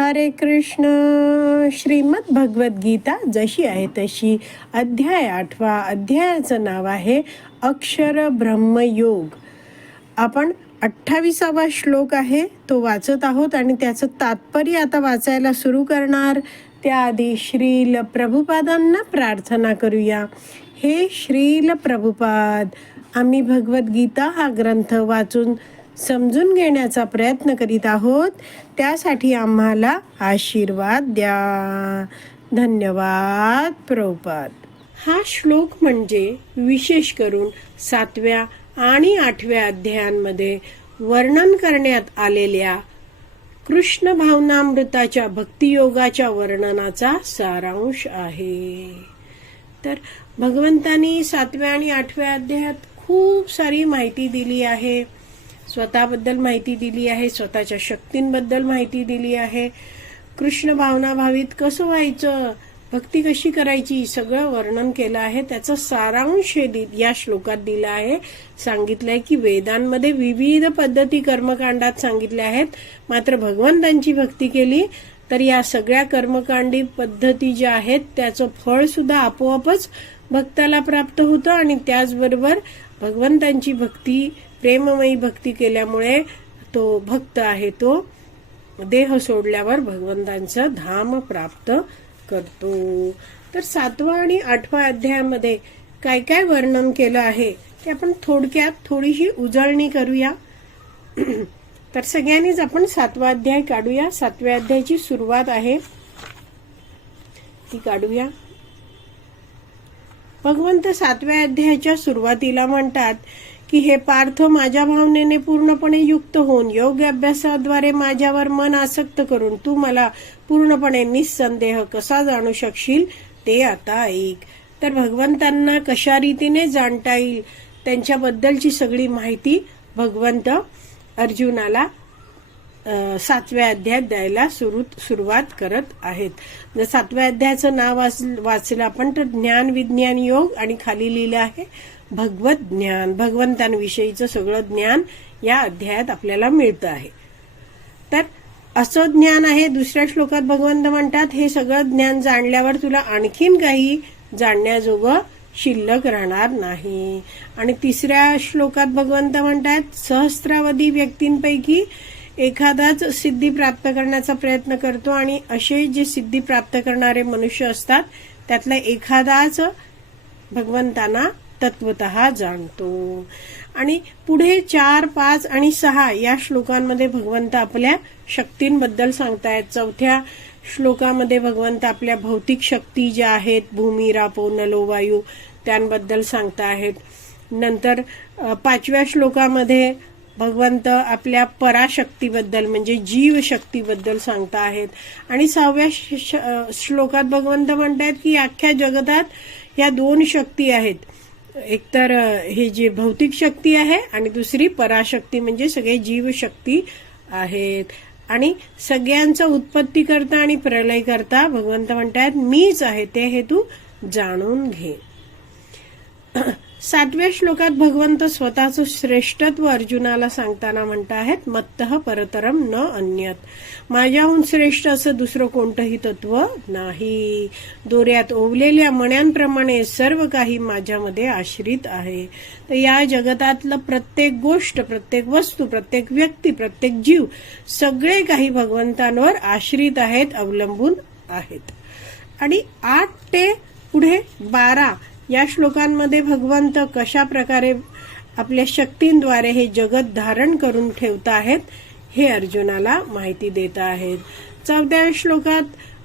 हरे कृष्ण. श्रीमद भगवद्गीता जशी आहे तशी अध्याय आठवा अध्यायाचं नाव आहे अक्षर ब्रह्मयोग. आपण अठ्ठावीसावा श्लोक आहे तो वाचत आहोत आणि त्याचं तात्पर्य आता वाचायला सुरू करणार. त्याआधी श्रील प्रभुपादांना प्रार्थना करूया. हे श्रील प्रभुपाद आम्ही भगवद्गीता हा ग्रंथ वाचून समजून घेण्याचा प्रयत्न करीत आहोत. त्यासाठी आम्हाला आशीर्वाद द्या. धन्यवाद प्रभुपाद. हा श्लोक म्हणजे विशेष करून सातव्या आणि आठव्या अध्यायांमध्ये वर्णन करण्यात आलेल्या कृष्ण भावनामृताच्या भक्तियोगाच्या वर्णनाचा सारांश आहे. तर भगवंतानी सातव्या आणि आठव्या अध्यायात खूप सारी माहिती दिली आहे. स्वतःबद्दल माहिती दिली आहे स्वतःच्या शक्तींबद्दल माहिती दिली आहे. कृष्ण भावना भावित कसं व्हायचं भक्ती कशी करायची सगळं वर्णन केलं आहे. त्याचं सारांश दि- या श्लोकात दिलं आहे. सांगितलंय की वेदांमध्ये विविध पद्धती कर्मकांडात सांगितल्या आहेत. मात्र भगवंतांची भक्ती केली तर या सगळ्या कर्मकांडी पद्धती ज्या आहेत त्याचं फळ सुद्धा आपोआपच भक्ताला प्राप्त होतं आणि त्याचबरोबर भगवंतांची भक्ती प्रेममयी भक्ती केल्यामुळे तो भक्त आहे तो देह सोडल्यावर भगवंतांचं धाम प्राप्त करतो. तर सातवा आणि आठवा अध्यायामध्ये काय काय वर्णन केलं आहे ते आपण थोडक्यात थोडीशी उजळणी करूया. तर सगळ्यांनीच आपण सातवा अध्याय काढूया. सातव्या अध्यायाची सुरुवात आहे. ती काढूया. भगवंत सातव्या अध्यायाच्या सुरुवातीला म्हणतात की हे पार्थ माझ्या भावनेने पूर्णपणे युक्त होऊन योग्य अभ्यासाद्वारे माझ्यावर मन आसक्त करून तू मला पूर्णपणे निस्संदेह कसा जाणू शकशील ते आता ऐक. तर भगवंतांना कशा रीतीने जाणता येईल त्यांच्याबद्दलची सगळी माहिती भगवंत अर्जुनाला सातव्या अध्याय द्यायला सुरू सुरुवात करत आहेत. जर सातव्या अध्यायाचं नाव वाच- वाचलं आपण तर ज्ञान विज्ञान योग आणि खाली लिहिलं आहे भगवत ज्ञान. भगवंतांविषयीचं सगळं ज्ञान या अध्यायात आपल्याला मिळतं आहे. तर असं ज्ञान आहे दुसऱ्या श्लोकात भगवंत म्हणतात हे सगळं ज्ञान जाणल्यावर तुला आणखीन काही जाणण्याजोगं शिल्लक राहणार नाही. आणि तिसऱ्या श्लोकात भगवंत म्हणतात सहस्रावधी व्यक्तींपैकी एखादाच सिद्धी प्राप्त करण्याचा प्रयत्न करतो आणि असे जे सिद्धी प्राप्त करणारे मनुष्य असतात त्यातला एखादाच भगवंतांना तत्वत जाणतो. आणि पुढे चार पाच आणि सहा या श्लोकांमध्ये भगवंत आपल्या शक्तींबद्दल सांगतायत. चौथ्या श्लोकामध्ये भगवंत आपल्या भौतिक शक्ती ज्या आहेत भूमी रापो नलो वायू त्यांबद्दल सांगता आहेत नंतर पाचव्या श्लोकामध्ये भगवंत आपल्या पराशक्तीबद्दल म्हणजे जीवशक्तीबद्दल सांगता आहेत. आणि सहाव्या श- श्लोकात भगवंत म्हणतात की अख्ख्या जगतात या दोन शक्ती आहेत. एकतर हे जे भौतिक शक्ती आहे आणि दुसरी पराशक्ती म्हणजे सगळे जीवशक्ती आहेत. आणि सगळ्यांचा उत्पत्ती करता आणि प्रलय करता भगवंत म्हणतात मीच आहे ते हे तू जाणून घे. सातव्या श्लोकात भगवंत स्वतःचं श्रेष्ठत्व अर्जुनाला सांगताना म्हणत आहेत मत्त परतरम न अन्यत. माझ्याहून श्रेष्ठ असं दुसरं कोणतंही तत्व नाही. दोऱ्यात ओवलेल्या मण्यांप्रमाणे सर्व काही माझ्यामध्ये आश्रित आहे. तर या जगतातलं प्रत्येक गोष्ट प्रत्येक वस्तू प्रत्येक व्यक्ती प्रत्येक जीव सगळे काही भगवंतांवर आश्रित आहेत अवलंबून आहेत. आणि आठ ते पुढे बारा या श्लोकांमध्ये भगवंत कशा प्रकारे आपल्या शक्तींद्वारे हे जगत धारण करून ठेवत आहेत हे अर्जुनाला माहिती देत आहेत. चौथ्या श्लोकात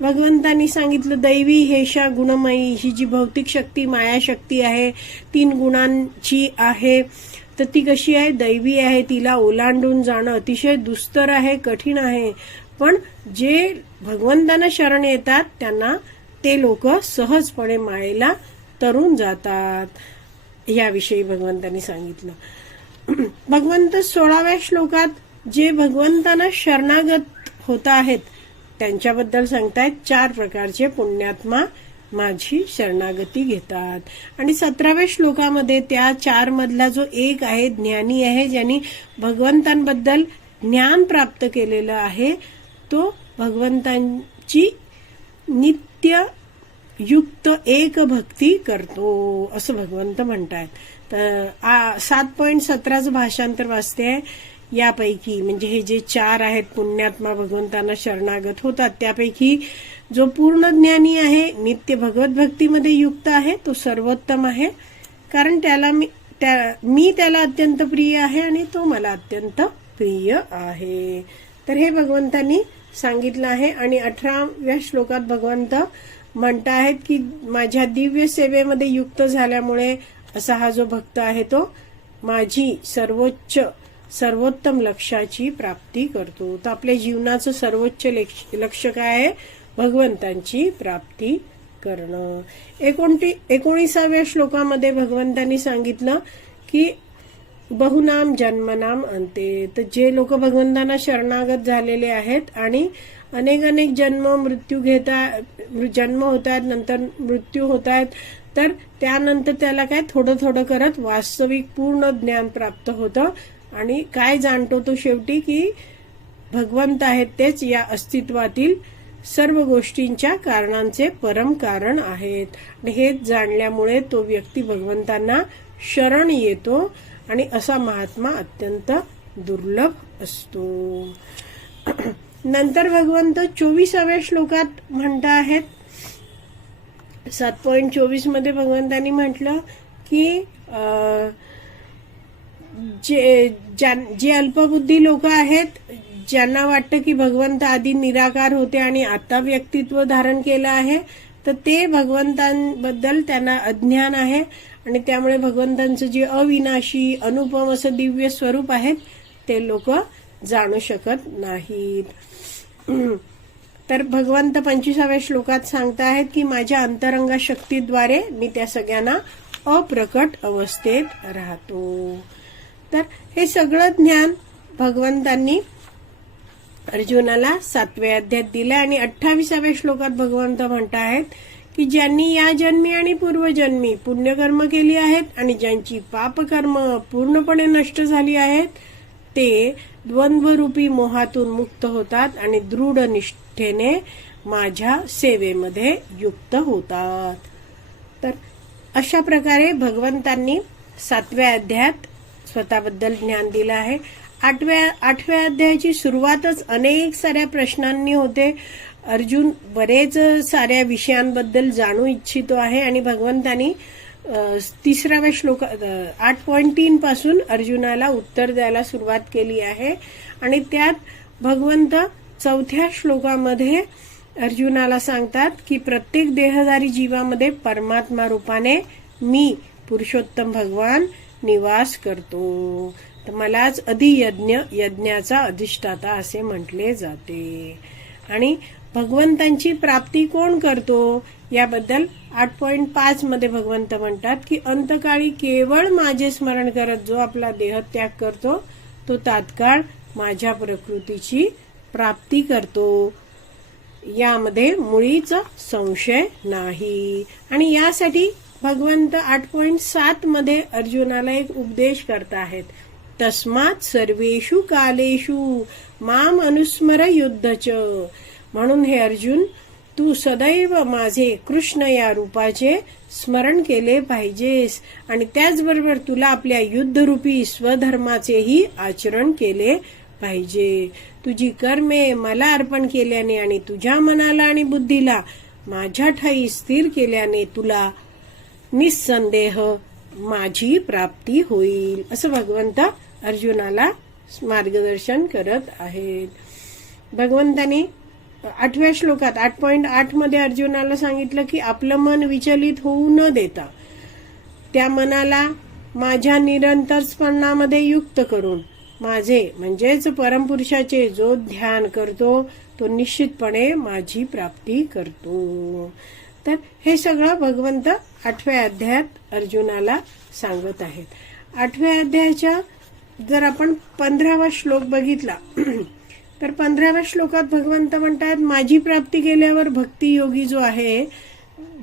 भगवंतांनी सांगितलं दैवी हेशा गुणमयी ही जी भौतिक शक्ती मायाशक्ती आहे तीन गुणांची आहे. तर ती कशी आहे? दैवी आहे तिला ओलांडून जाणं अतिशय दुस्तर आहे कठीण आहे. पण जे भगवंतांना शरण येतात त्यांना ते लोक सहजपणे मायेला तरुण जातात. याविषयी भगवंतांनी सांगितलं. भगवंत सोळाव्या श्लोकात जे भगवंतांना शरणागत होत आहेत त्यांच्याबद्दल सांगतायत चार प्रकारचे पुण्यात्मा माझी शरणागती घेतात. आणि सतराव्या श्लोकामध्ये त्या चार मधला जो एक आहे ज्ञानी आहे ज्यांनी भगवंतांबद्दल ज्ञान प्राप्त केलेलं आहे तो भगवंतांची नित्य युक्त एक भक्ती करतो असं भगवंत म्हणतायत. तर आ- सात पॉईंट सतराचं भाषांतर वाचते. यापैकी म्हणजे हे जे चार आहेत पुण्यात्मा भगवंतांना शरणागत होतात. त्यापैकी जो पूर्ण ज्ञानी आहे नित्य भगवत भक्तीमध्ये युक्त आहे तो सर्वोत्तम आहे. कारण त्याला मी त्या मी त्याला अत्यंत प्रिय आहे आणि तो मला अत्यंत प्रिय आहे. तर हे भगवंतांनी सांगितलं आहे आणि अठराव्या श्लोकात भगवंत म्हणत आहेत की माझ्या दिव्य सेवेमध्ये युक्त झाल्यामुळे असा हा जो भक्त आहे तो माझी सर्वोच्च सर्वोत्तम लक्षाची प्राप्ती करतो. तर आपल्या जीवनाचं सर्वोच्च लक्ष लक्ष काय आहे? भगवंतांची प्राप्ती करणं. एकोणती एकोणीसाव्या श्लोकामध्ये भगवंतांनी सांगितलं की बहुनाम जन्मनाम अंते. तर जे लोक भगवंतांना शरणागत झालेले आहेत आणि अनेक अनेक जन्म मृत्यू घेता जन्म होत आहेत नंतर मृत्यू होत आहेत तर त्यानंतर त्याला काय थोडं थोडं करत वास्तविक पूर्ण ज्ञान प्राप्त होतं. आणि काय जाणतो तो शेवटी की भगवंत आहेत तेच या अस्तित्वातील सर्व गोष्टींच्या कारणांचे परम कारण आहेत. आणि हेच जाणल्यामुळे तो व्यक्ती भगवंतांना शरण येतो आणि असा महात्मा अत्यंत दुर्लभ असतो. नंतर भगवंत चोवीसाव्या श्लोकात म्हणत आहेत. सात पॉईंट चोवीसमध्ये भगवंतांनी म्हटलं की जे ज्यां- जे अल्पबुद्धी लोक आहेत ज्यांना वाटतं की भगवंत आधी निराकार होते आणि आता व्यक्तित्व धारण केलं आहे तर ते भगवंतांबद्दल त्यांना अज्ञान आहे आणि त्यामुळे भगवंतांचं जे अविनाशी अनुपम असं दिव्य स्वरूप आहे ते लोक जाणू शकत नाहीत तर भगवंत पंचवीसाव्या श्लोकात सांगताहेत की माझ्या अंतरंग शक्तीद्वारे मी त्या सगळ्यांना अप्रकट अवस्थेत राहतो. तर हे सगळं ज्ञान भगवंतांनी अर्जुनाला सातव्या अध्यात दिलं आणि अठ्ठावीसाव्या श्लोकात भगवंत म्हणत आहेत की ज्यांनी या जन्मी आणि पूर्वजन्मी पुण्यकर्म केली आहेत आणि ज्यांची पापकर्म पूर्णपणे नष्ट झाली आहेत ते द्वंद्वरूपी मोहातून मुक्त होतात आणि दृढ निष्ठेने माझ्या सेवेमध्ये युक्त होतात. तर अशा प्रकारे भगवंतांनी सातव्या अध्यायात स्वतःबद्दल ज्ञान दिलं आहे. आठव्या आठव्या अध्यायाची सुरुवातच अनेक साऱ्या प्रश्नांनी होते. अर्जुन बरेच साऱ्या विषयांबद्दल जाणू इच्छितो आहे आणि भगवंतांनी तिसराव्या श्लोक आठ पॉईंट तीन पासून अर्जुनाला उत्तर द्यायला सुरुवात केली आहे. आणि त्यात भगवंत चौथ्या श्लोकामध्ये अर्जुनाला सांगतात की प्रत्येक देहधारी जीवामध्ये परमात्मा रूपाने मी पुरुषोत्तम भगवान निवास करतो. तर मलाच अधियज्ञ यज्ञाचा अधिष्ठाता असे म्हटले जाते. आणि भगवंतांची प्राप्ती कोण करतो याबद्दल आठ पॉईंट पाच मध्ये भगवंत म्हणतात की अंतकाळी केवळ माझे स्मरण करत जो आपला देहत्याग करतो तो तात्काळ माझ्या प्रकृतीची प्राप्ती करतो. यामध्ये मुळीच संशय नाही. आणि यासाठी भगवंत आठ पॉईंट सात मध्ये अर्जुनाला एक उपदेश करत आहेत. तस्मात सर्वेषु कालेषु माम अनुस्मर युद्धच म्हणून हे अर्जुन तू सदैव माझे कृष्ण या रूपाचे स्मरण केले पाहिजेस आणि त्याचबरोबर तुला आपल्या युद्धरूपी स्वधर्माचेही आचरण केले पाहिजे. तुझी कर्मे मला अर्पण केल्याने आणि तुझ्या मनाला आणि बुद्धीला माझ्या ठाई स्थिर केल्याने तुला निसंदेह माझी प्राप्ती होईल असं भगवंत अर्जुनाला मार्गदर्शन करत आहेत. भगवंताने आठव्या श्लोकात आठ पॉईंट आठमध्ये अर्जुनाला सांगितलं की आपलं मन विचलित होऊ न देता त्या मनाला माझ्या निरंतर युक्त करून माझे म्हणजेच परमपुरुषाचे जो ध्यान करतो तो निश्चितपणे माझी प्राप्ती करतो. तर हे सगळं भगवंत आठव्या अध्यायात अर्जुनाला सांगत आहेत. आठव्या अध्यायाच्या जर आपण पंधरावा श्लोक बघितला तर पंधराव्या श्लोकात भगवंत म्हणतात माझी प्राप्ती केल्यावर भक्ती योगी जो आहे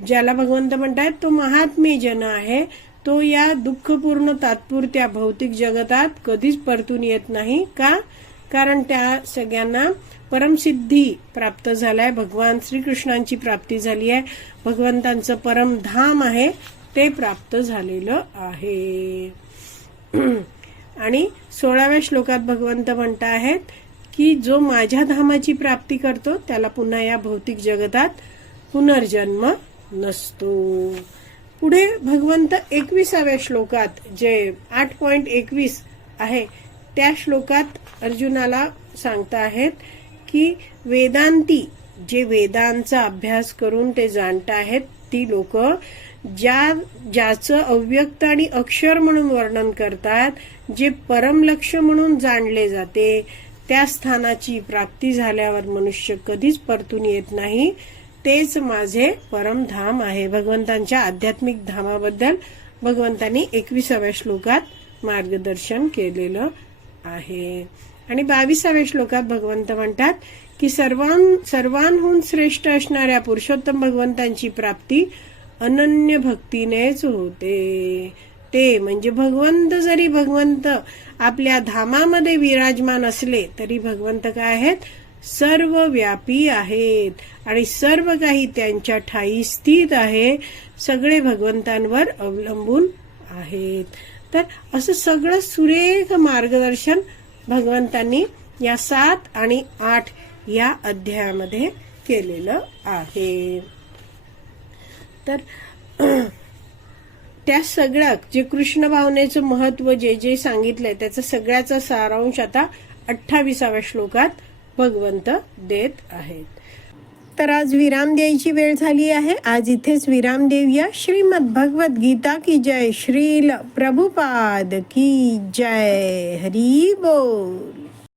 ज्याला भगवंत म्हणतात तो महात्मे जन आहे. तो या दुःखपूर्ण तात्पुरत्या भौतिक जगतात कधीच परतून येत नाही का? कारण त्या सगळ्यांना परमसिद्धी प्राप्त झालाय. भगवान श्रीकृष्णांची प्राप्ती झाली आहे. भगवंतांचं परमधाम आहे. ते प्राप्त झालेलं आहे. आणि सोळाव्या श्लोकात भगवंत म्हणत आहेत की जो माझ्या धामाची प्राप्ती करतो त्याला पुन्हा या भौतिक जगतात पुनर्जन्म नसतो. पुढे भगवंत एकविसाव्या श्लोकात जे आठ पॉइंट एकवीस आहे त्या श्लोकात अर्जुनाला सांगता आहेत की वेदांती जे वेदांचा अभ्यास करून ते जाणत आहेत ती लोक ज्या ज्याचं अव्यक्त आणि अक्षर म्हणून वर्णन करतात जे परमलक्ष म्हणून जाणले जाते त्या स्थानाची प्राप्ती झाल्यावर मनुष्य कधीच परतून येत नाही. तेच माझे परमधाम आहे. भगवंतांच्या आध्यात्मिक धामाबद्दल भगवंतांनी एकविसाव्या श्लोकात मार्गदर्शन केलेलं आहे. आणि बावीसाव्या श्लोकात भगवंत म्हणतात की सर्वां सर्वांहून श्रेष्ठ असणाऱ्या पुरुषोत्तम भगवंतांची प्राप्ती अनन्य भक्तीनेच होते. ते म्हणजे भगवंत जरी भगवंत आपल्या धामामध्ये विराजमान असले तरी भगवंत काय आहेत? सर्व व्यापी आहेत. आणि सर्व काही त्यांच्या ठाई स्थित आहे. सगळे भगवंतांवर अवलंबून आहेत. तर असं सगळं सुरेख मार्गदर्शन भगवंतांनी या सात आणि आठ या अध्यायामध्ये केलेलं आहे. तर त्या सगळ्या जे कृष्ण भावनेचं महत्त्व जे जे सांगितलंय त्याचा सगळ्याचा सारांश आता अठ्ठावीसाव्या श्लोकात भगवंत देत आहेत. तर आज विराम द्यायची वेळ झाली आहे. आज इथेच विराम देऊया. श्रीमद भगवत गीता की जय? श्रील प्रभुपाद की जय? हरी बोल.